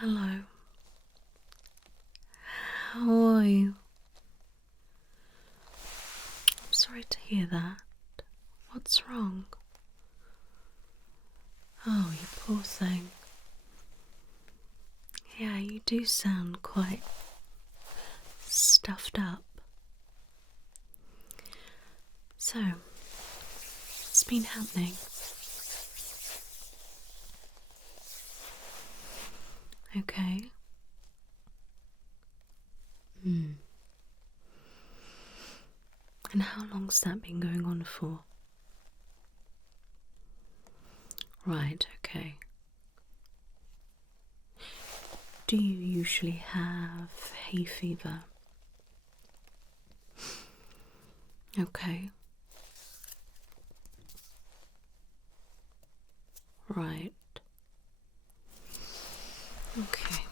Hello. How are you? I'm sorry to hear that. What's wrong? Oh, you poor thing. Yeah, you do sound quite stuffed up. So, what's been happening? Okay. And how long's that been going on for? Right, okay. Do you usually have hay fever? Okay. Right. Okay.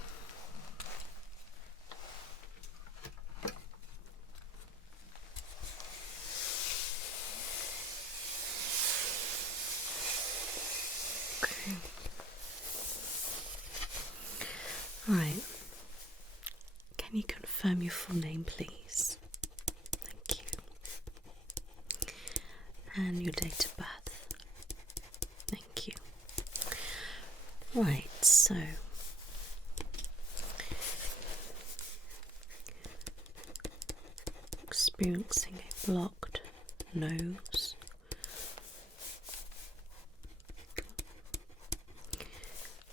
Okay. Right. Can you confirm your full name, please? Thank you. And your date of birth. Thank you. Right, so experiencing a blocked nose.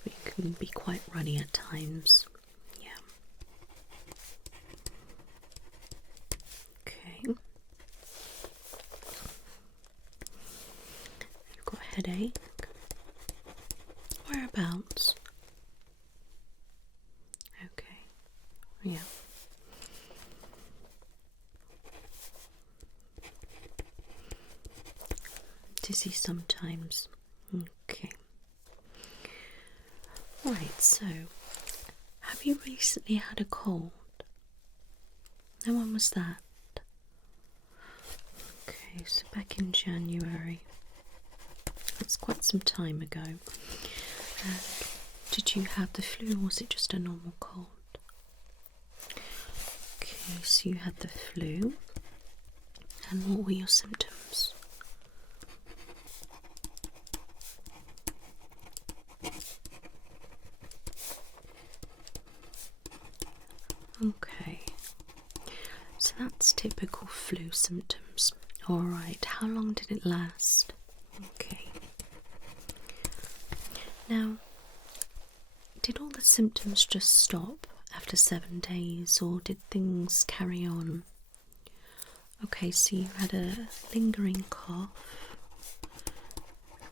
It can be quite runny at times. Yeah. Okay. You've got a headache. Whereabouts? Okay. Yeah. Dizzy sometimes. Okay. Right, so have you recently had a cold? And when was that? Okay, so back in January. That's quite some time ago. Did you have the flu or was it just a normal cold? Okay, so you had the flu. And what were your symptoms? Okay, so that's typical flu symptoms. Alright, how long did it last? Okay. Now, did all the symptoms just stop after 7 days or did things carry on? Okay, so you had a lingering cough.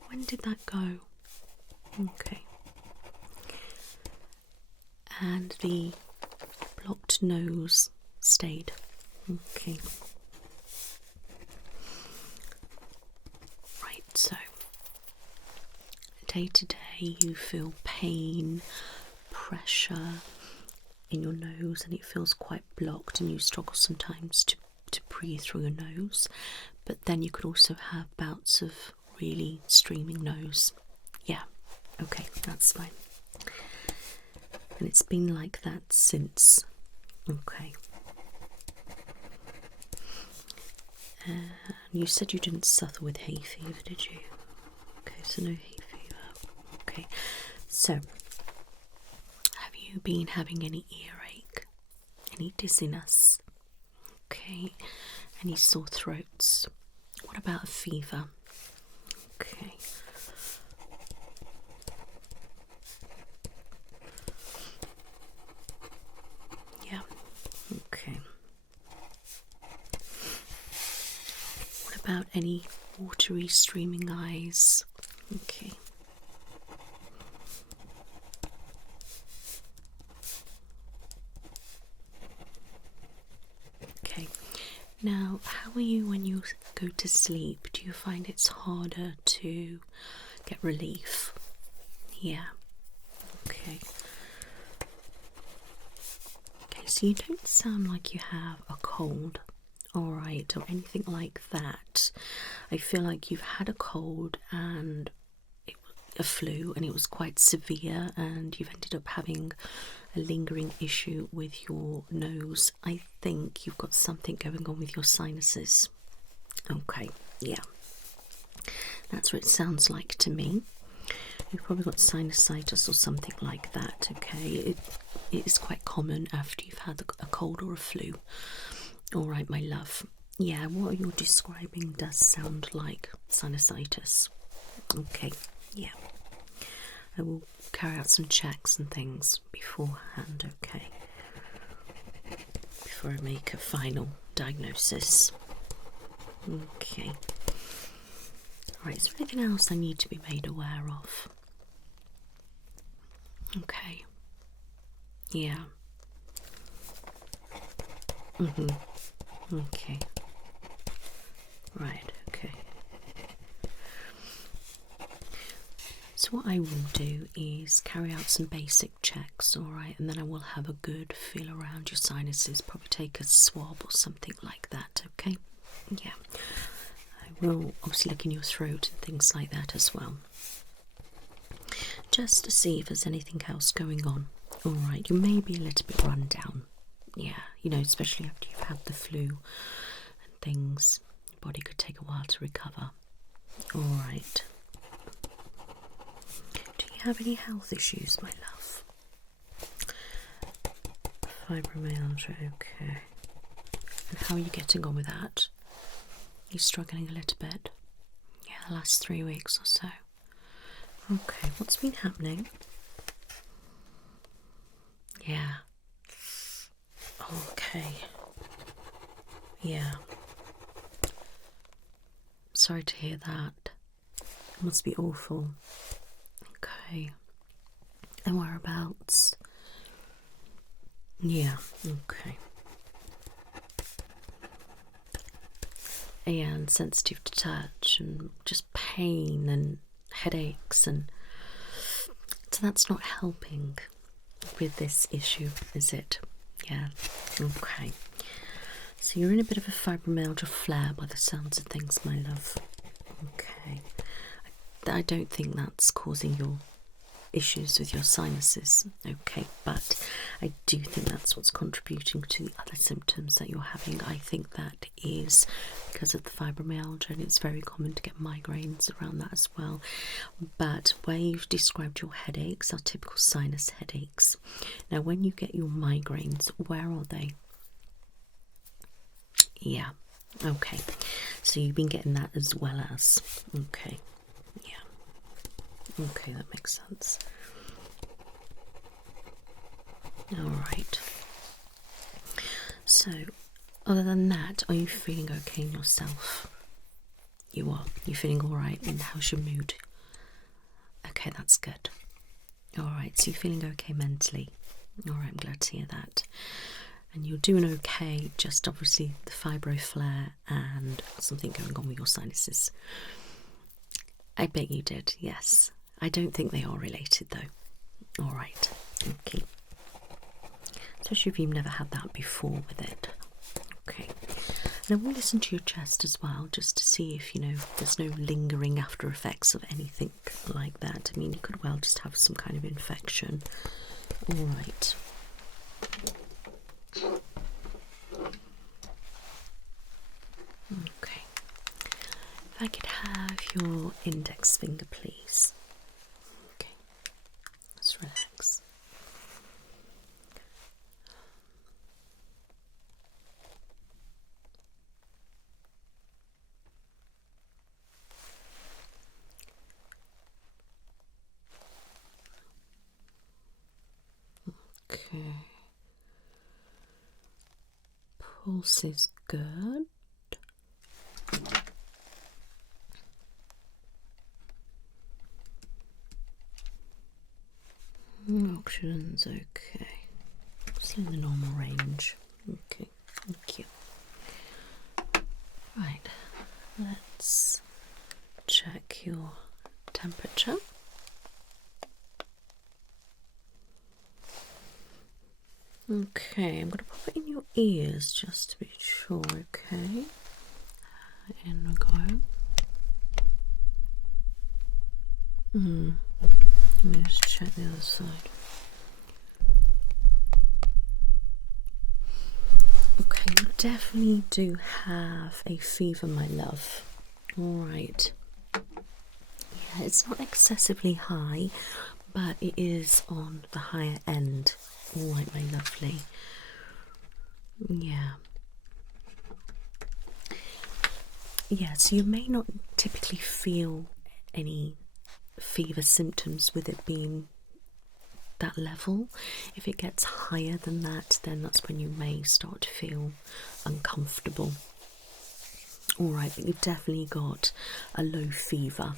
When did that go? Okay. And the blocked nose stayed. Okay. Right, so day to day you feel pain, pressure in your nose and it feels quite blocked and you struggle sometimes to breathe through your nose, but then you could also have bouts of really streaming nose. Yeah, okay, that's fine. And it's been like that since. Okay. You said you didn't suffer with hay fever, did you? Okay, so no hay fever. Okay, so have you been having any earache? Any dizziness? Okay, any sore throats? What about a fever? Okay. Yeah, okay. What about any watery, streaming eyes? Okay. Okay. Now, how are you when you go to sleep? Do you find it's harder to get relief? Yeah. Okay. Okay, so you don't sound like you have a cold, alright, or anything like that. I feel like you've had a cold and a flu and it was quite severe and you've ended up having a lingering issue with your nose, I think you've got something going on with your sinuses. Okay, yeah, that's what it sounds like to me. You've probably got sinusitis or something like that. Okay, it is quite common after you've had a cold or a flu. All right, my love. Yeah, what you're describing does sound like sinusitis. Okay, yeah. I will carry out some checks and things beforehand, okay? Before I make a final diagnosis. Okay. Alright, is there anything else I need to be made aware of? Okay. Yeah. Okay. Right, okay. So what I will do is carry out some basic checks, alright, and then I will have a good feel around your sinuses, probably take a swab or something like that, okay? Yeah. I will obviously look in your throat and things like that as well. Just to see if there's anything else going on. Alright, you may be a little bit run down. Yeah, you know, especially after you've had the flu and things. Your body could take a while to recover. Alright. Do you have any health issues, my love? Fibromyalgia, okay. And how are you getting on with that? Are you struggling a little bit? Yeah, the last 3 weeks or so. Okay, what's been happening? Yeah. Okay. Yeah. Sorry to hear that. It must be awful. Okay. And whereabouts? Yeah, okay. Yeah, and sensitive to touch and just pain and headaches, and so that's not helping with this issue, is it? Yeah, okay. So you're in a bit of a fibromyalgia flare by the sounds of things, my love. Okay. I don't think that's causing your issues with your sinuses, okay, but I do think that's what's contributing to the other symptoms that you're having. I think that is because of the fibromyalgia, and it's very common to get migraines around that as well. But where you've described your headaches are typical sinus headaches. Now when you get your migraines, where are they? Yeah, okay, so you've been getting that as well as, okay. Okay, that makes sense. Alright. So, other than that, are you feeling okay in yourself? You are. You're feeling alright, and how's your mood? Okay, that's good. Alright, so you're feeling okay mentally. Alright, I'm glad to hear that. And you're doing okay, just obviously the fibro flare and something going on with your sinuses. I bet you did, yes. I don't think they are related though. Alright, okay. Especially if you've never had that before with it. Okay. And I will listen to your chest as well, just to see if, you know, there's no lingering after effects of anything like that. I mean, you could well just have some kind of infection. Alright. Okay. If I could have your index finger, please. Okay. Let's relax. Okay. Pulse is good. Oxygen's okay. It's in the normal range. Okay, thank you. Right, let's check your temperature. Okay, I'm going to pop it in your ears just to be sure, okay? In we go. Let me just check the other side. Okay, you definitely do have a fever, my love. Alright. Yeah, it's not excessively high, but it is on the higher end. Alright, my lovely. Yeah. Yes, you may not typically feel any fever symptoms with it being that level. If it gets higher than that, then that's when you may start to feel uncomfortable. Alright, but you've definitely got a low fever.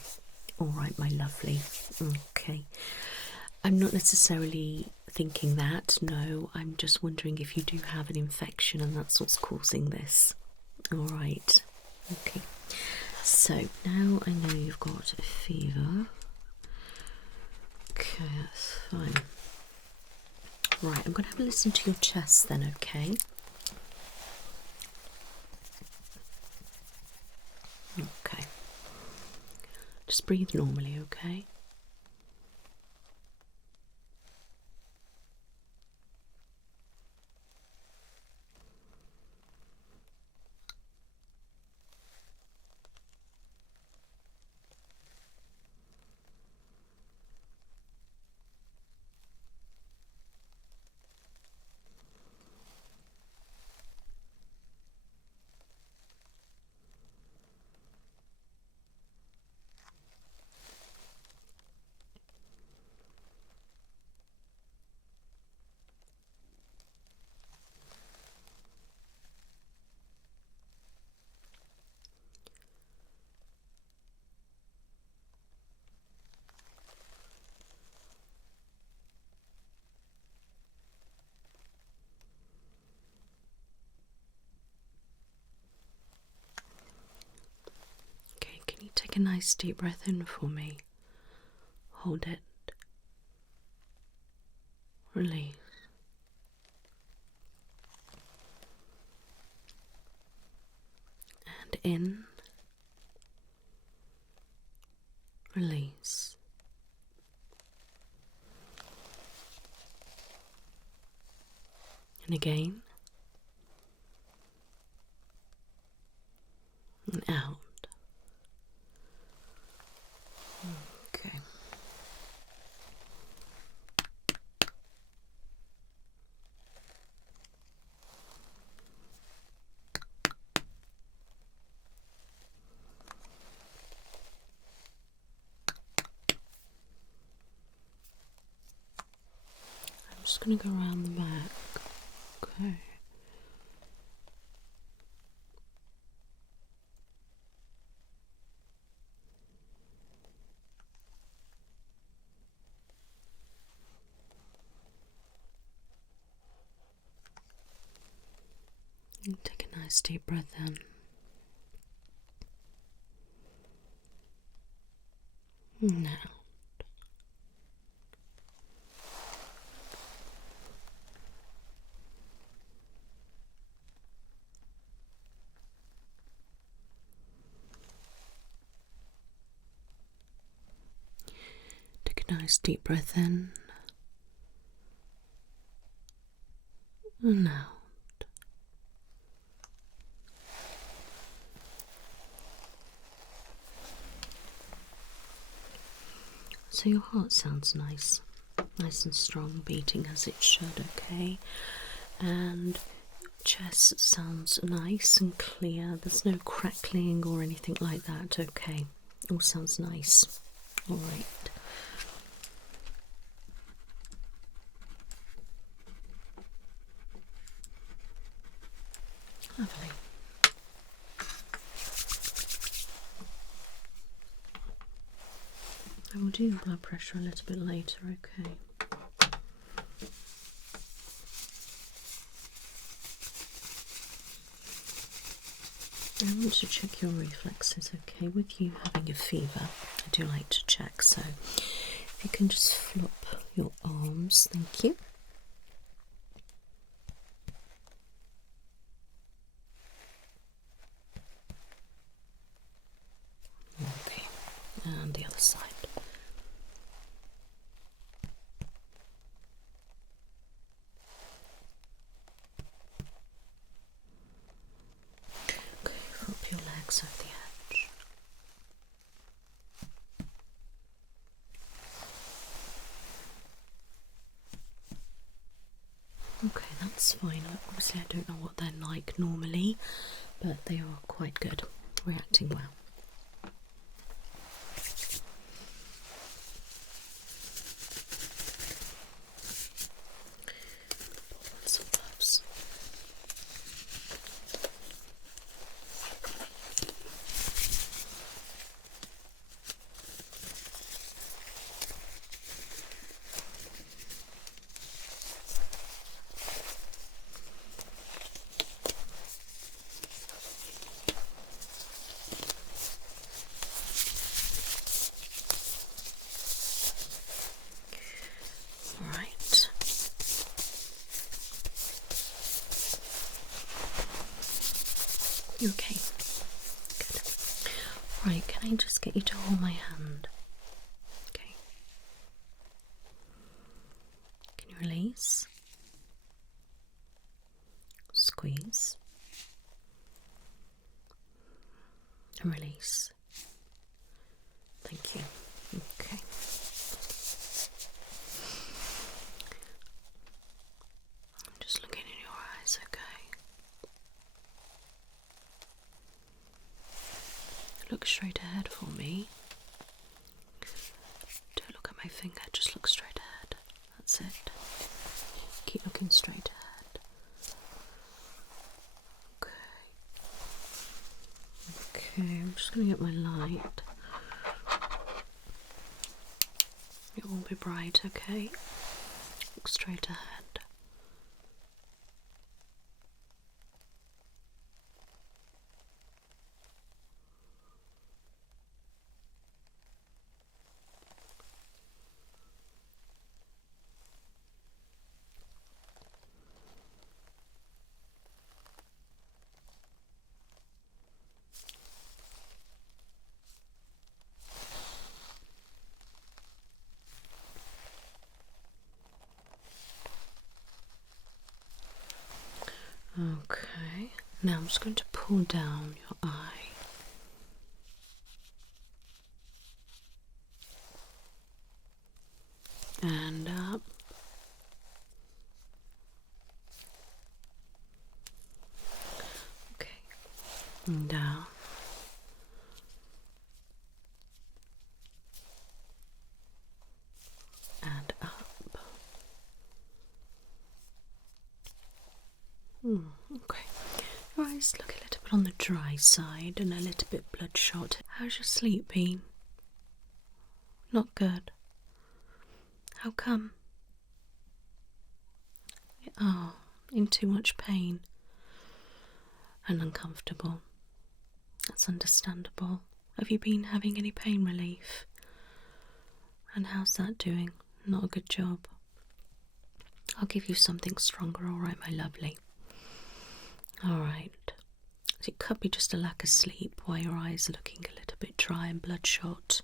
Alright, my lovely. Okay. I'm not necessarily thinking that, no. I'm just wondering if you do have an infection and that's what's causing this. Alright. Okay. So, now I know you've got a fever. Okay, that's fine. Right, I'm going to have a listen to your chest then, okay? Okay. Just breathe normally, okay? Okay, can you take a nice deep breath in for me? Hold it. Release. And in. Release. And again. And out. Okay. I'm just going to go around the back. Okay. And take a nice deep breath in. Now. Take a nice deep breath in. And out. So your heart sounds nice and strong, beating as it should, okay? And chest sounds nice and clear. There's no crackling or anything like that, okay? All sounds nice. Alright. Lovely. I will do blood pressure a little bit later, okay? I want to check your reflexes, okay? With you having a fever, I do like to check, so if you can just flop your arms, thank you. Okay, and the other side. that's fine. Obviously I don't know what they're like normally, but they are quite good, reacting well. Some gloves. Right. You okay? Good. Right, can I just get you to hold my hand? Okay. Can you release? Squeeze. And release. Thank you. Okay. I'm just looking in your eyes, okay? Look straight ahead for me. Don't look at my finger, just look straight ahead. That's it. Keep looking straight ahead. Okay, I'm just going to get my light. It will be bright, okay? Look straight ahead. Okay, now I'm just going to pull down your eye. And up. Okay, and down. And up. Okay. Your eyes look a little bit on the dry side and a little bit bloodshot. How's your sleep been? Not good. How come? Oh, in too much pain and uncomfortable. That's understandable. Have you been having any pain relief? And how's that doing? Not a good job. I'll give you something stronger, alright, my lovely? Alright. It could be just a lack of sleep why your eyes are looking a little bit dry and bloodshot.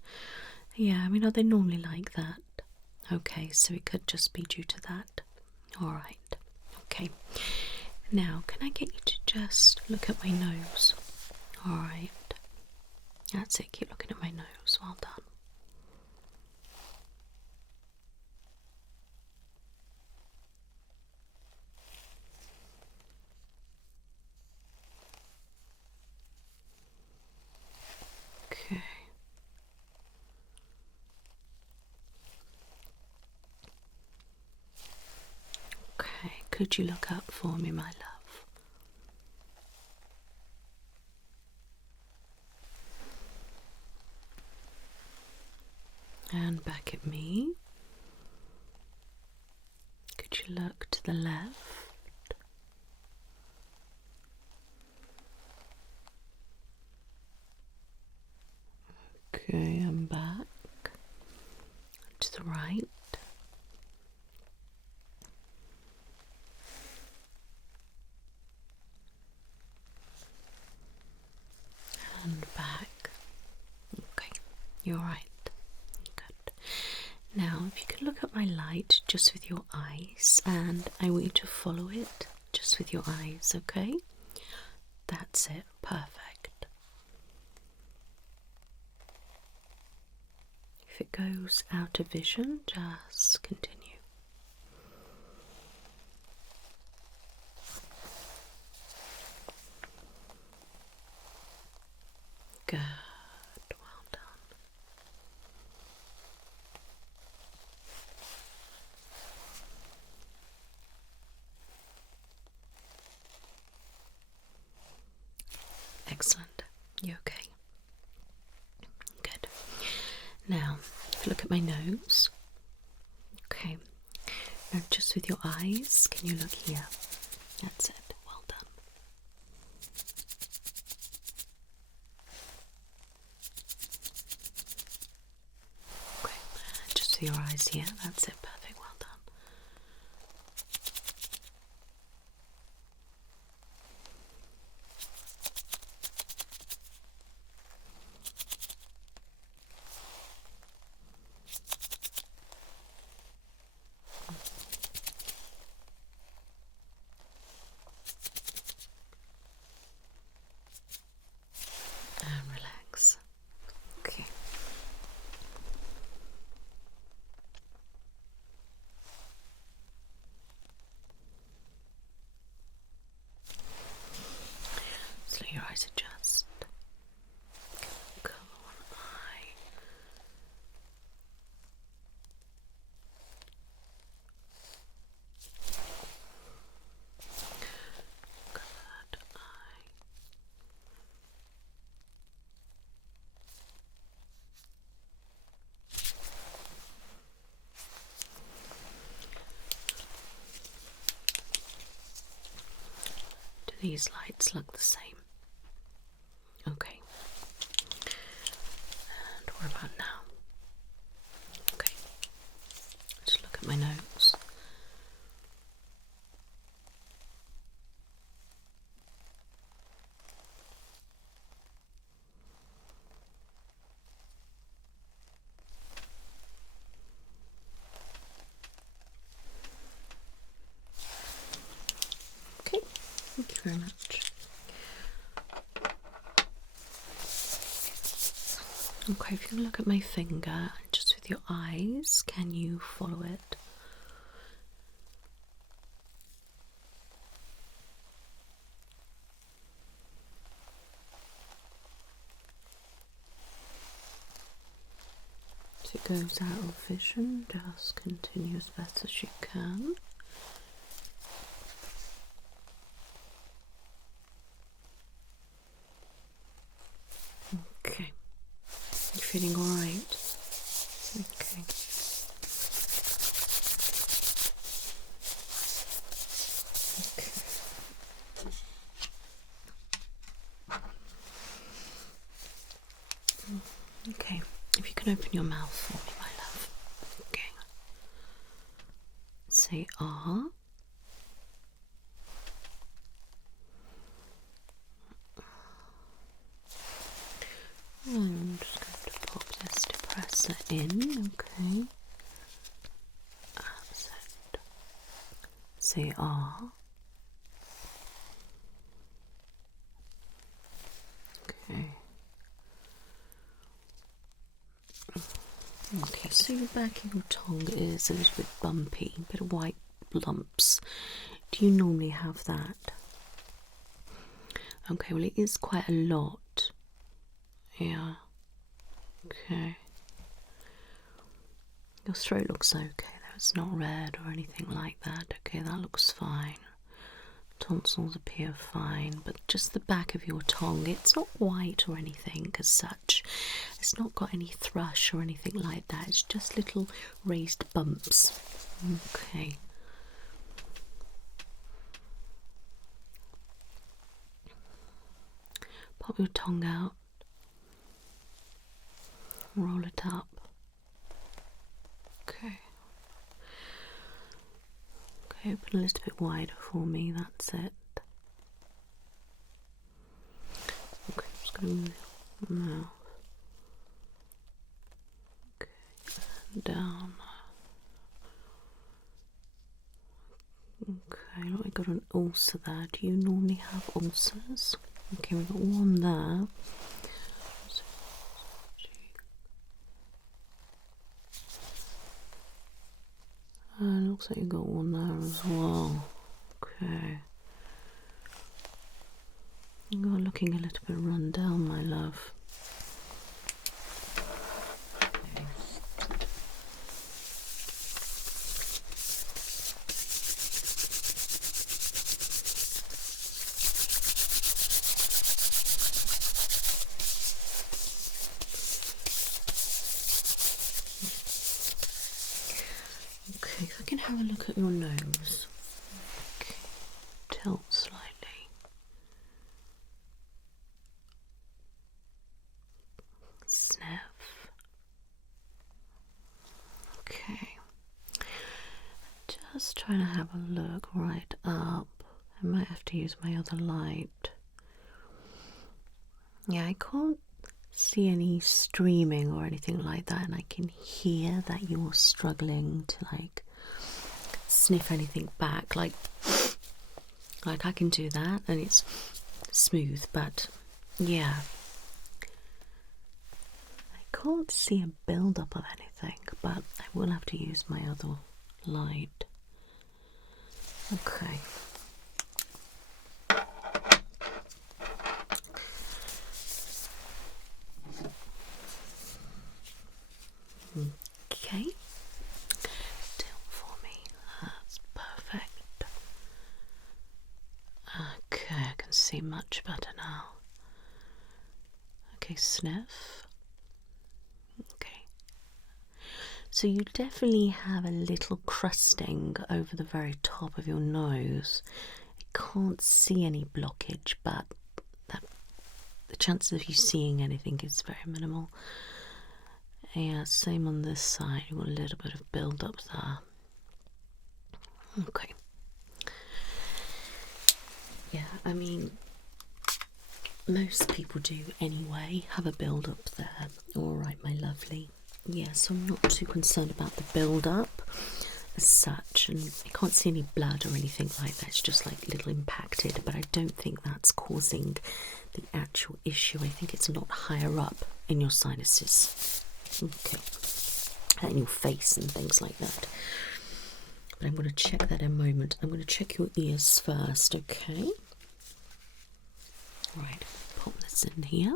Yeah, I mean, are they normally like that? Okay, so it could just be due to that. Alright. Okay. Now, can I get you to just look at my nose? Alright. That's it, keep looking at my nose. Well done. Okay. Okay, could you look up for me, my love? And back at me. Could you look to the left? Okay, I'm back. To the right. And back. Okay, you're right. Good. Now, if you could look at my light just with your eyes, and I want you to follow it just with your eyes, okay? That's it. Perfect. If it goes out of vision, just continue. Good. Well done. Excellent. You okay? Good. Now, if you look at my nose. Okay. Now, just with your eyes, can you look here? That's it. Well done. Okay. Just with your eyes here. That's it. Perfect. Well done. And relax. Okay. So your eyes adjust. Cover one eye. Covered eye. Do these lights look the same? Okay. And what about now? Okay. Just look at my nose. Okay. Thank you very much. Okay, if you can look at my finger, just with your eyes, can you follow it? If it goes out of vision, just continue as best as you can. Okay. You feeling alright? Okay. Okay. If you can open your mouth for me, my love. Okay. Say ah. I'm just going to pop this depressor in, okay. That's it. Say ah. Okay. Okay, so your back of your tongue is a little bit bumpy, a bit of white lumps. Do you normally have that? Okay, well it is quite a lot. Yeah. Okay. Your throat looks okay though, it's not red or anything like that. Okay, that looks fine. Tonsils appear fine, but just the back of your tongue, it's not white or anything as such. It's not got any thrush or anything like that. It's just little raised bumps. Okay. Pop your tongue out. Roll it up. Okay. Okay, open a little bit wider for me, that's it. Okay, I'm just going to move your mouth. Okay, and down. Okay, look, I got an ulcer there. Do you normally have ulcers? Okay, we've got one there. Looks like you got one there as well. Okay. You're looking a little bit run down, my love. can have a look at your nose. Okay. Tilt slightly. Sniff. Okay. Just trying to have a look right up. I might have to use my other light. Yeah, I can't see any streaming or anything like that, and I can hear that you're struggling to like sniff anything back. Like I can do that and it's smooth, but yeah. I can't see a build-up of anything, but I will have to use my other light. Okay. Okay. Tilt for me. That's perfect. Okay, I can see much better now. Okay, sniff. Okay. So you definitely have a little crusting over the very top of your nose. I can't see any blockage, but the chances of you seeing anything is very minimal. Yeah, same on this side. You've got a little bit of build up there. Okay. Yeah, I mean, most people do anyway, have a build up there. Alright, my lovely. Yeah, so I'm not too concerned about the build up as such, and I can't see any blood or anything like that. It's just like a little impacted, but I don't think that's causing the actual issue. I think it's a lot higher up in your sinuses. Okay. In your face and things like that. But I'm going to check that in a moment. I'm going to check your ears first, okay? Right, pop this in here.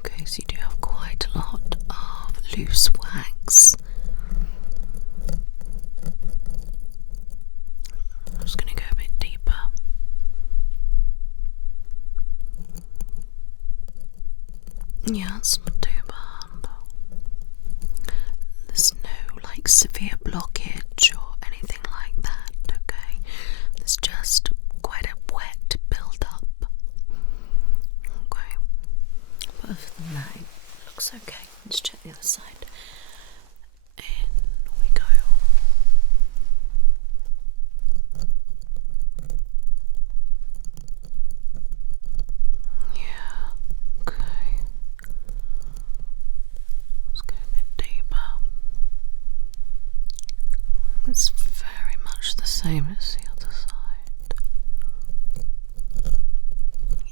Okay, so you do have quite a lot of loose wax. I'm just going to go a bit deeper. Yeah, it's not too bad. There's no like severe blockage or anything like that, okay? There's just quite a wet build up. Okay. But other than that, it looks okay. Let's check the other side. In we go. Yeah, okay. Let's go a bit deeper. It's very much the same as the other side.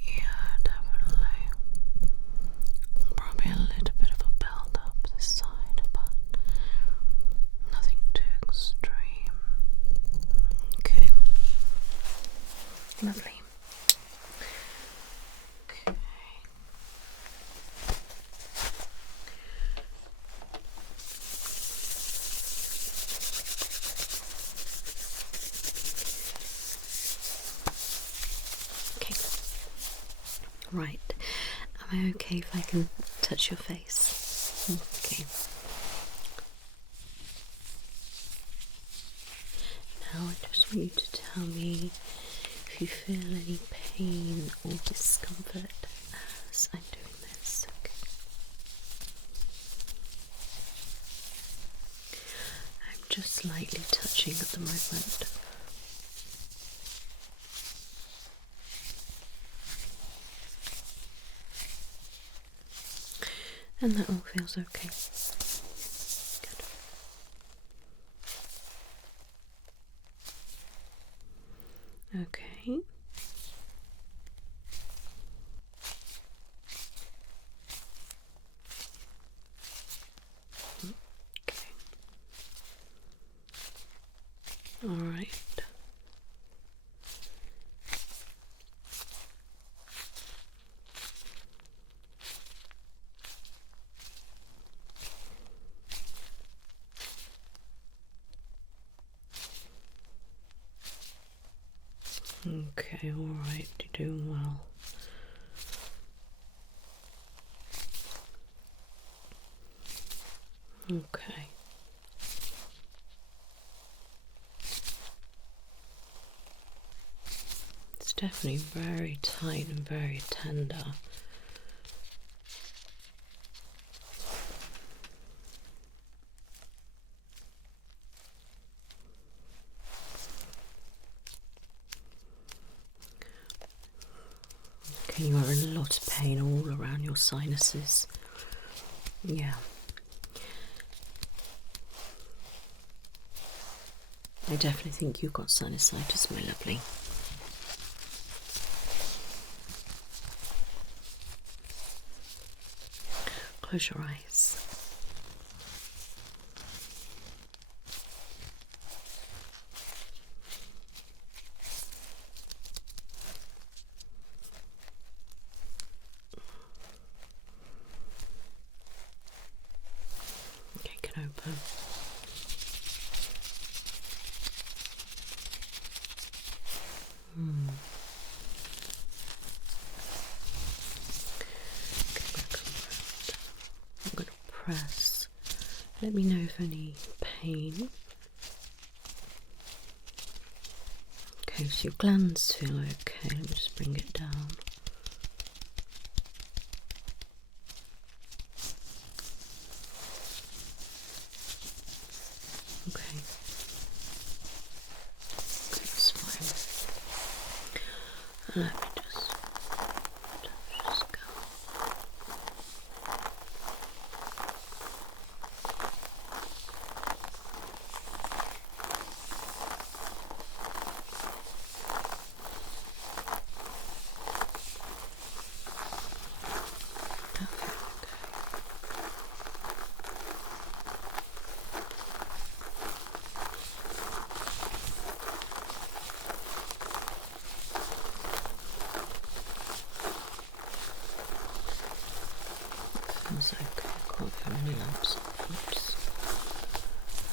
Yeah, definitely. Probably a little bit of a build up this side, but nothing too extreme. Okay. Lovely. Okay. Okay. Right. Am I okay if I can touch your face? Okay. Now I just want you to tell me if you feel any pain or discomfort as I'm doing this. Okay. I'm just lightly touching at the moment. And that all feels okay. Good. Okay. Okay. All right. Okay, alright, you're doing well. Okay. It's definitely very tight and very tender. Okay, you are in a lot of pain all around your sinuses. Yeah. I definitely think you've got sinusitis, my lovely. Close your eyes. Okay, can open. I'm going to press. Let me know if any pain. Okay, so your glands feel okay. Let me just bring it down. Okay. That's fine. Let me just touch the scalp. Feels okay, I can't feel any lumps or bumps.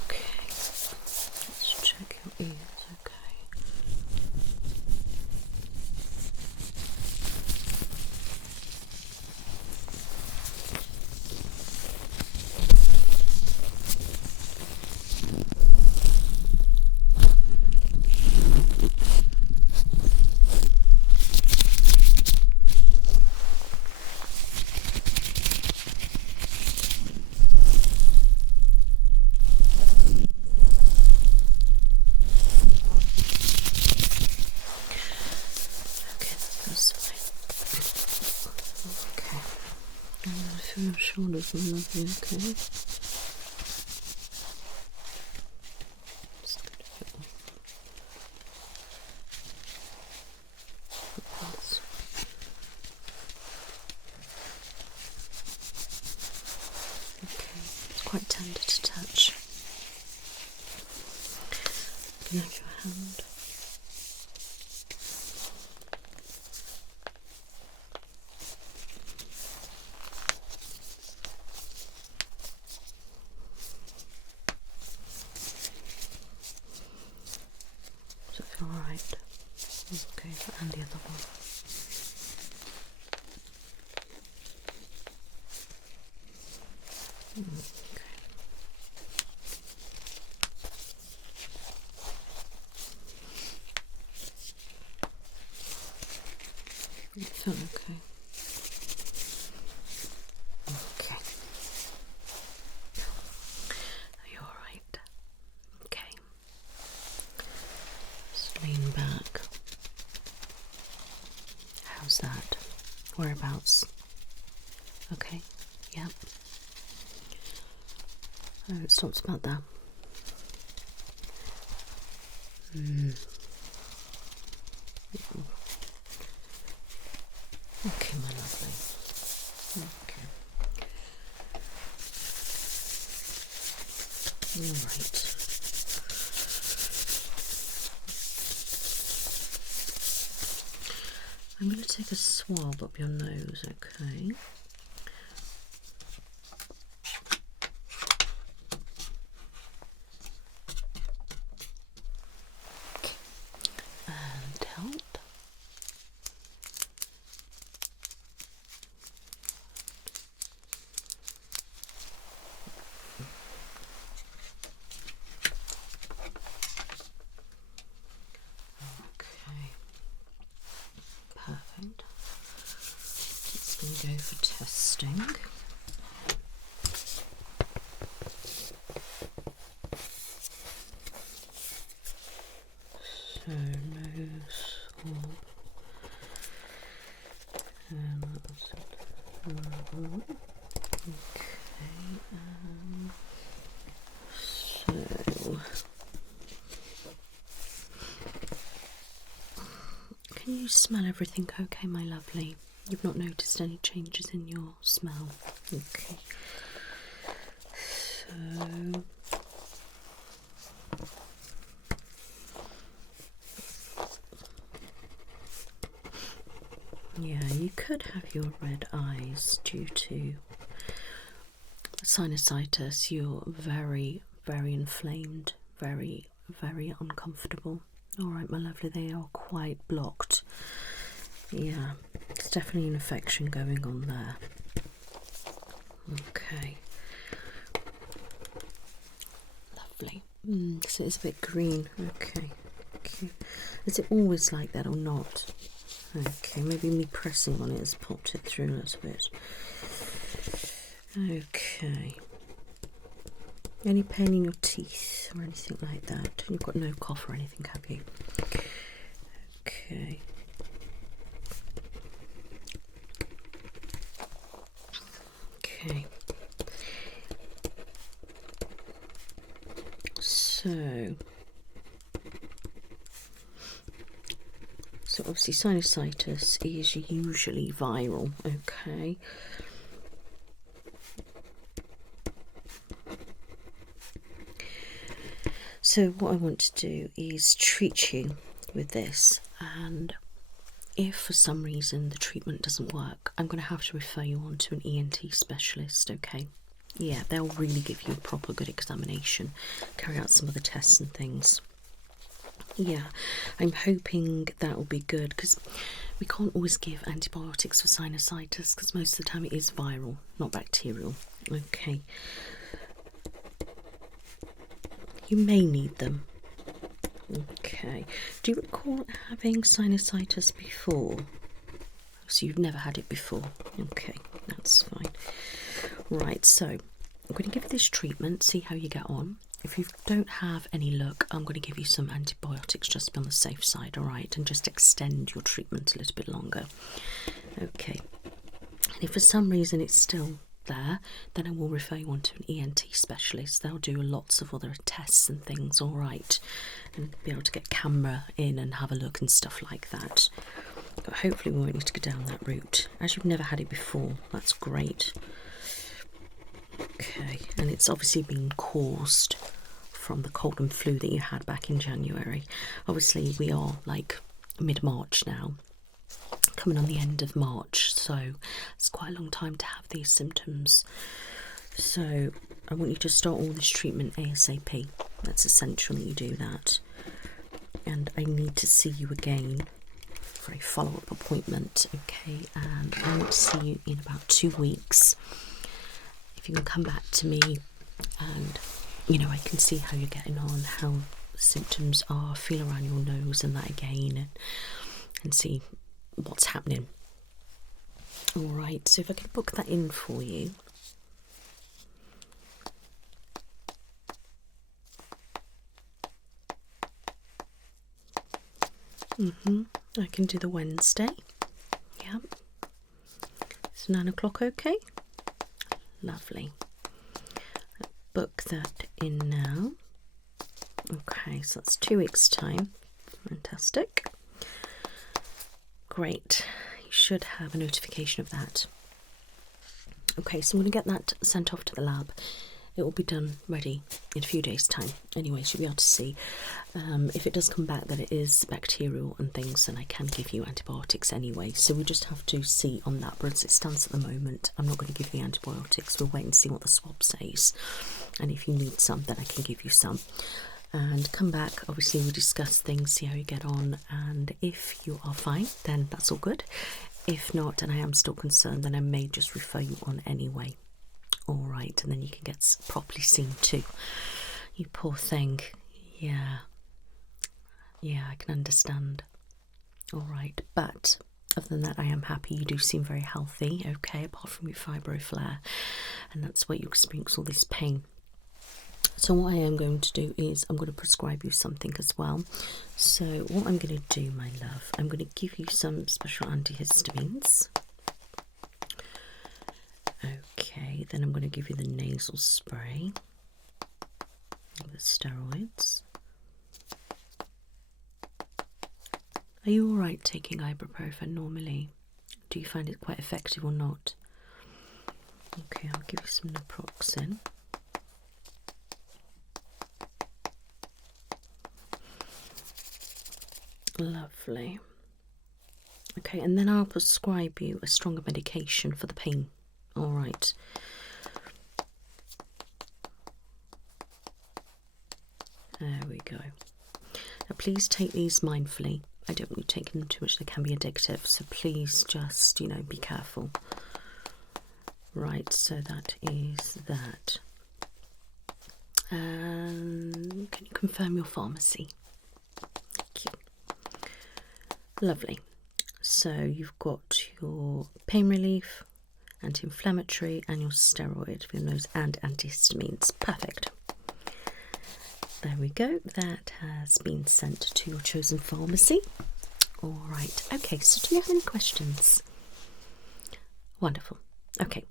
Okay, let's check your ears, okay. Feel your shoulders, my lovely, okay? Just gonna feel this. Okay, it's quite tender to touch. Can I have your hand? Does it feel alright? Okay, and the other one. Okay. It felt okay. Okay. Are you alright? Okay. Just lean back. How's that? Whereabouts? Okay. Yep. Oh, it stops about that. Okay, my lovely. Okay. Alright. I'm going to take a swab up your nose, okay? And help. go for testing. So nose or so can you smell everything okay, my lovely? You've not noticed any changes in your smell? Okay. So yeah, you could have your red eyes due to sinusitis. You're very, very inflamed, very, very uncomfortable. Alright, my lovely, they are quite blocked. Yeah, it's definitely an infection going on there. Okay. Lovely. So it's a bit green. Okay. Is it always like that or not? Okay, maybe me pressing on it has popped it through a little bit. Okay. Any pain in your teeth or anything like that? You've got no cough or anything, have you? Okay. Okay. So obviously sinusitis is usually viral, okay? So what I want to do is treat you with this, and if for some reason the treatment doesn't work, I'm going to have to refer you on to an ENT specialist, okay? Yeah, they'll really give you a proper good examination, carry out some of the tests and things. Yeah, I'm hoping that will be good, because we can't always give antibiotics for sinusitis because most of the time it is viral, not bacterial. Okay. You may need them. Okay. Do you recall having sinusitis before? So you've never had it before. Okay, that's fine. Right, so I'm going to give this treatment, see how you get on. If you don't have any luck, I'm going to give you some antibiotics just to be on the safe side, alright? And just extend your treatment a little bit longer. Okay. And if for some reason it's still there, then I will refer you on to an ENT specialist. They'll do lots of other tests and things, alright? And be able to get camera in and have a look and stuff like that. But hopefully we won't need to go down that route. As you've never had it before, that's great. Okay, and it's obviously been caused from the cold and flu that you had back in January. Obviously we are like mid-March now, coming on the end of March, so it's quite a long time to have these symptoms. So I want you to start all this treatment ASAP. That's essential that you do that. And I need to see you again for a follow-up appointment, okay? And I want to see you in about 2 weeks. If you can come back to me and, you know, I can see how you're getting on, how symptoms are, feel around your nose and that again, and see what's happening. Alright, so if I could book that in for you. I can do the Wednesday. Yeah. Is 9 o'clock okay? Lovely. Book that in now. Okay, so that's 2 weeks' time. Fantastic. Great. You should have a notification of that. Okay, so I'm going to get that sent off to the lab. It will be done ready in a few days' time. Anyway, you'll be able to see. If it does come back that it is bacterial and things, then I can give you antibiotics anyway. So we just have to see on that. But as it stands at the moment, I'm not going to give you the antibiotics. We'll wait and see what the swab says. And if you need some, then I can give you some. And come back, obviously we discuss things, see how you get on. And if you are fine, then that's all good. If not, and I am still concerned, then I may just refer you on anyway. Alright, and then you can get properly seen too. You poor thing. Yeah, I can understand. Alright, but Other than that, I am happy. You do seem very healthy, okay, apart from your fibro flare, and that's where you experience all this pain. So what I am going to do is I'm going to prescribe you something as well. So what I'm going to do, my love, I'm going to give you some special antihistamines. Okay, then I'm going to give you the nasal spray, the steroids. Are you alright taking ibuprofen normally? Do you find it quite effective or not? Okay, I'll give you some naproxen. Lovely. Okay, and then I'll prescribe you a stronger medication for the pain. Alright. There we go. Now please take these mindfully. I don't want you taking them too much, they can be addictive, so please just, you know, be careful. Right, so that is that. Can you confirm your pharmacy? Thank you. Lovely. So you've got your pain relief, anti-inflammatory, and your steroid for your nose and antihistamines. Perfect. There we go. That has been sent to your chosen pharmacy. All right. Okay, so do you have any questions? Wonderful. Okay.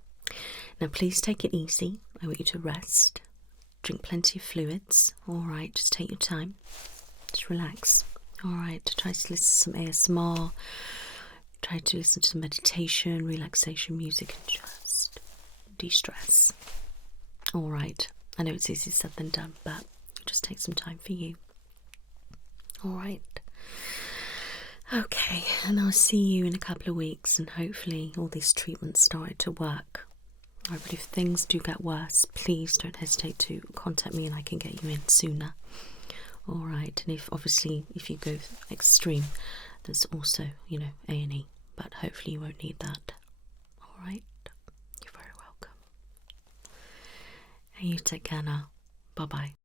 Now please take it easy. I want you to rest. Drink plenty of fluids. All right. Just take your time. Just relax. All right. Try to listen to some ASMR. Try to listen to some meditation, relaxation music, and just de-stress. All right. I know it's easier said than done, but just take some time for you. All right. Okay, and I'll see you in a couple of weeks, and hopefully all these treatments started to work. All right, but if things do get worse, please don't hesitate to contact me, and I can get you in sooner. All right, and if you go extreme, there's also, you know, A&E, but hopefully you won't need that. All right, you're very welcome. And you take care now. Bye bye.